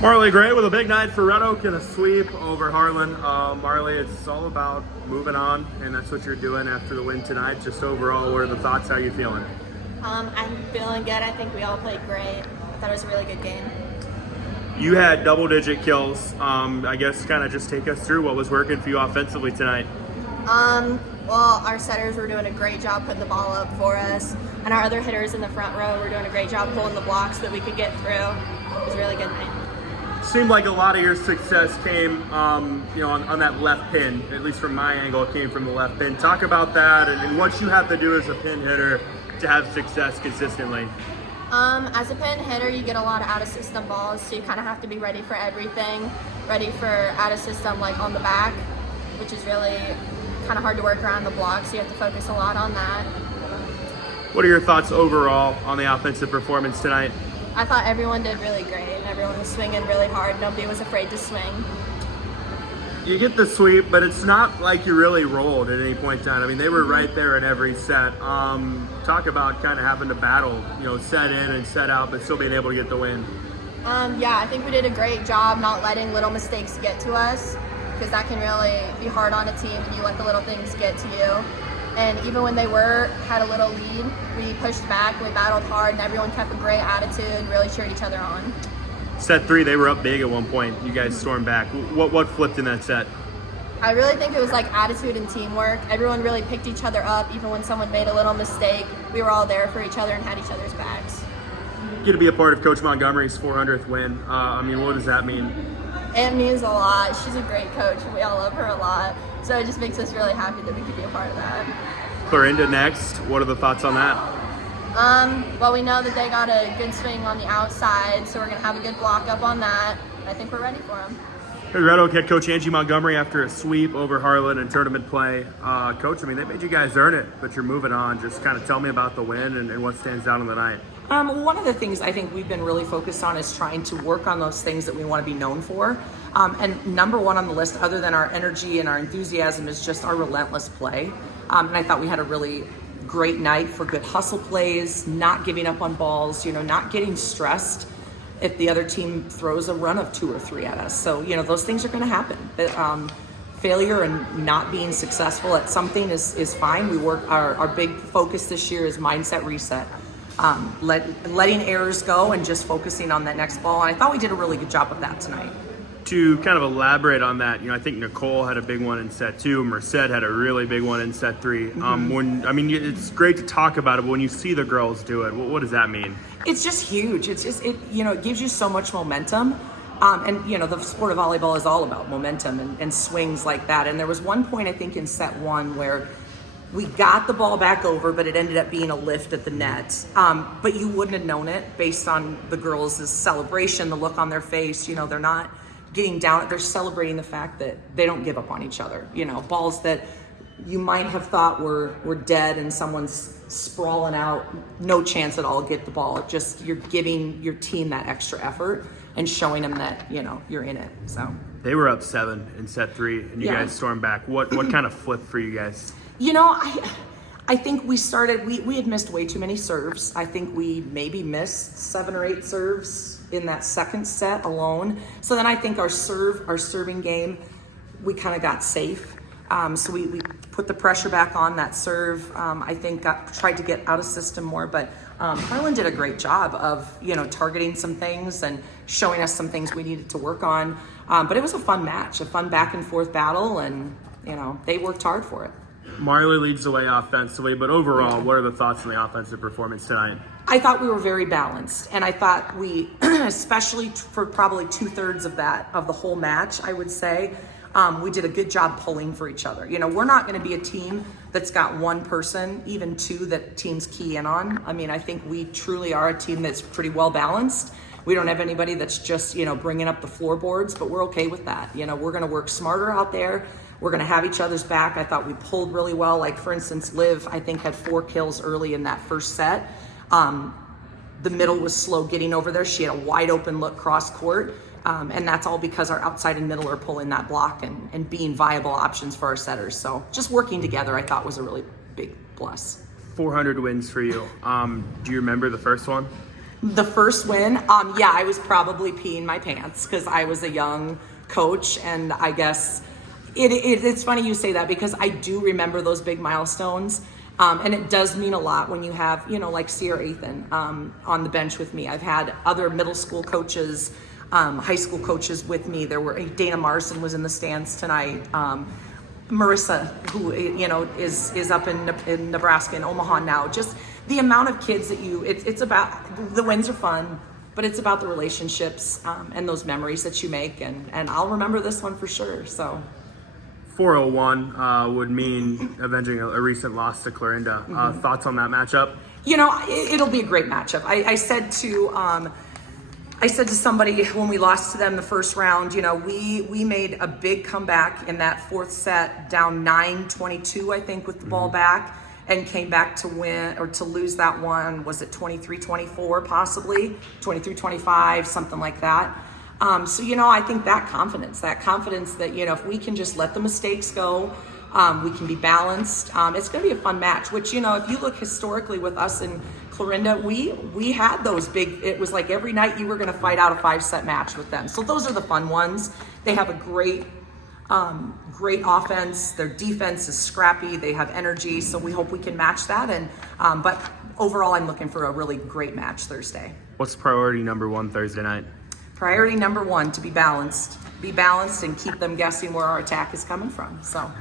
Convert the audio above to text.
Marley Gray with a big night for Red Oak and a sweep over Harlan. Marley, it's all about moving on, and that's what you're doing after the win tonight. Just overall, what are the thoughts? How are you feeling? I'm feeling good. I think we all played great. I thought it was a really good game. You had double-digit kills. I guess kind of just take us through what was working for you offensively tonight. Well, our setters were doing a great job putting the ball up for us, and our other hitters in the front row were doing a great job pulling the blocks that we could get through. It was a really good night. Seemed like a lot of your success came, on that left pin. At least from my angle, it came from the left pin. Talk about that and what you have to do as a pin hitter to have success consistently. As a pin hitter, you get a lot of out-of-system balls, so you kind of have to be ready for everything. Ready for out-of-system, like on the back, which is really kind of hard to work around the block, so you have to focus a lot on that. What are your thoughts overall on the offensive performance tonight? I thought everyone did really great, and everyone was swinging really hard. Nobody was afraid to swing. You get the sweep, but it's not like you really rolled at any point in time. I mean, they were right there in every set. Talk about kind of having to battle, set in and set out, but still being able to get the win. Yeah, I think we did a great job not letting little mistakes get to us, because that can really be hard on a team when you let the little things get to you. And even when they had a little lead, we pushed back, we battled hard, and everyone kept a great attitude and really cheered each other on. Set 3, they were up big at one point. You guys stormed back. What flipped in that set? I really think it was like attitude and teamwork. Everyone really picked each other up, even when someone made a little mistake. We were all there for each other and had each other's backs. Get to be a part of Coach Montgomery's 400th win. What does that mean? It means a lot. She's a great coach, and we all love her a lot. So it just makes us really happy that we could be a part of that. Clarinda next. What are the thoughts on that? Well, we know that they got a good swing on the outside, so we're going to have a good block up on that. I think we're ready for them. Here's Red Oak head coach Angie Montgomery after a sweep over Harlan in tournament play. Coach, they made you guys earn it, but you're moving on. Just kind of tell me about the win and what stands out on the night. One of the things I think we've been really focused on is trying to work on those things that we want to be known for. And number one on the list, other than our energy and our enthusiasm, is just our relentless play. And I thought we had a really great night for good hustle plays, not giving up on balls, not getting stressed if the other team throws a run of 2 or 3 at us. So, those things are going to happen. Failure and not being successful at something is fine. We work, our big focus this year is mindset reset. Letting errors go and just focusing on that next ball. And I thought we did a really good job of that tonight. To kind of elaborate on that, I think Nicole had a big one in set 2. Merced had a really big one in set 3. It's great to talk about it, but when you see the girls do it, what does that mean? It's just huge. It gives you so much momentum. The sport of volleyball is all about momentum and swings like that. And there was one point, I think, in set 1 where we got the ball back over, but it ended up being a lift at the net. But you wouldn't have known it based on the girls' celebration, the look on their face. They're not getting down. They're celebrating the fact that they don't give up on each other. Balls that you might have thought were dead and someone's sprawling out, no chance at all, get the ball. Just you're giving your team that extra effort and showing them that, you're in it. So they were up 7 in set 3 and you guys stormed back. What kind of flipped for you guys? I think we started, we had missed way too many serves. I think we maybe missed 7 or 8 serves in that second set alone. So then I think our serving game, we kind of got safe. So we put the pressure back on that serve. I think tried to get out of system more, but Harlan did a great job of, targeting some things and showing us some things we needed to work on. But it was a fun match, a fun back and forth battle, and, they worked hard for it. Marley leads the way offensively, but overall, what are the thoughts on the offensive performance tonight? I thought we were very balanced, and I thought we, especially for probably 2/3 of the whole match, I would say, we did a good job pulling for each other. We're not going to be a team that's got one person, even 2 that teams key in on. I think we truly are a team that's pretty well balanced. We don't have anybody that's just, bringing up the floorboards, but we're okay with that. We're going to work smarter out there. We're going to have each other's back. I thought we pulled really well. Like, for instance, Liv, I think, had 4 kills early in that first set. The middle was slow getting over there. She had a wide open look cross court. And that's all because our outside and middle are pulling that block and being viable options for our setters. So just working together, I thought, was a really big plus. 400 wins for you. Do you remember the first one? The first win, yeah, I was probably peeing my pants because I was a young coach, and I guess it's funny you say that because I do remember those big milestones, and it does mean a lot when you have, like Sierra Ethan on the bench with me. I've had other middle school coaches, high school coaches with me. There were Dana Marson was in the stands tonight. Marissa, who is up in Nebraska and Omaha now. Just the amount of kids that it's about, the wins are fun, but it's about the relationships and those memories that you make, and I'll remember this one for sure. So 401 would mean avenging a recent loss to Clarinda. Thoughts on that matchup? It'll be a great matchup. I said to somebody when we lost to them the first round, we made a big comeback in that fourth set, down 9-22, I think, with the ball back, and came back to win or to lose that one. Was it 23-24 possibly? 23-25, something like that. So I think that confidence that if we can just let the mistakes go, we can be balanced. It's going to be a fun match, which, if you look historically with us and Clarinda, we had those big, it was like every night you were going to fight out a 5-set match with them. So those are the fun ones. They have a great offense. Their defense is scrappy. They have energy. So we hope we can match that. And but overall, I'm looking for a really great match Thursday. What's priority number one Thursday night? Priority number one, to be balanced and keep them guessing where our attack is coming from. So.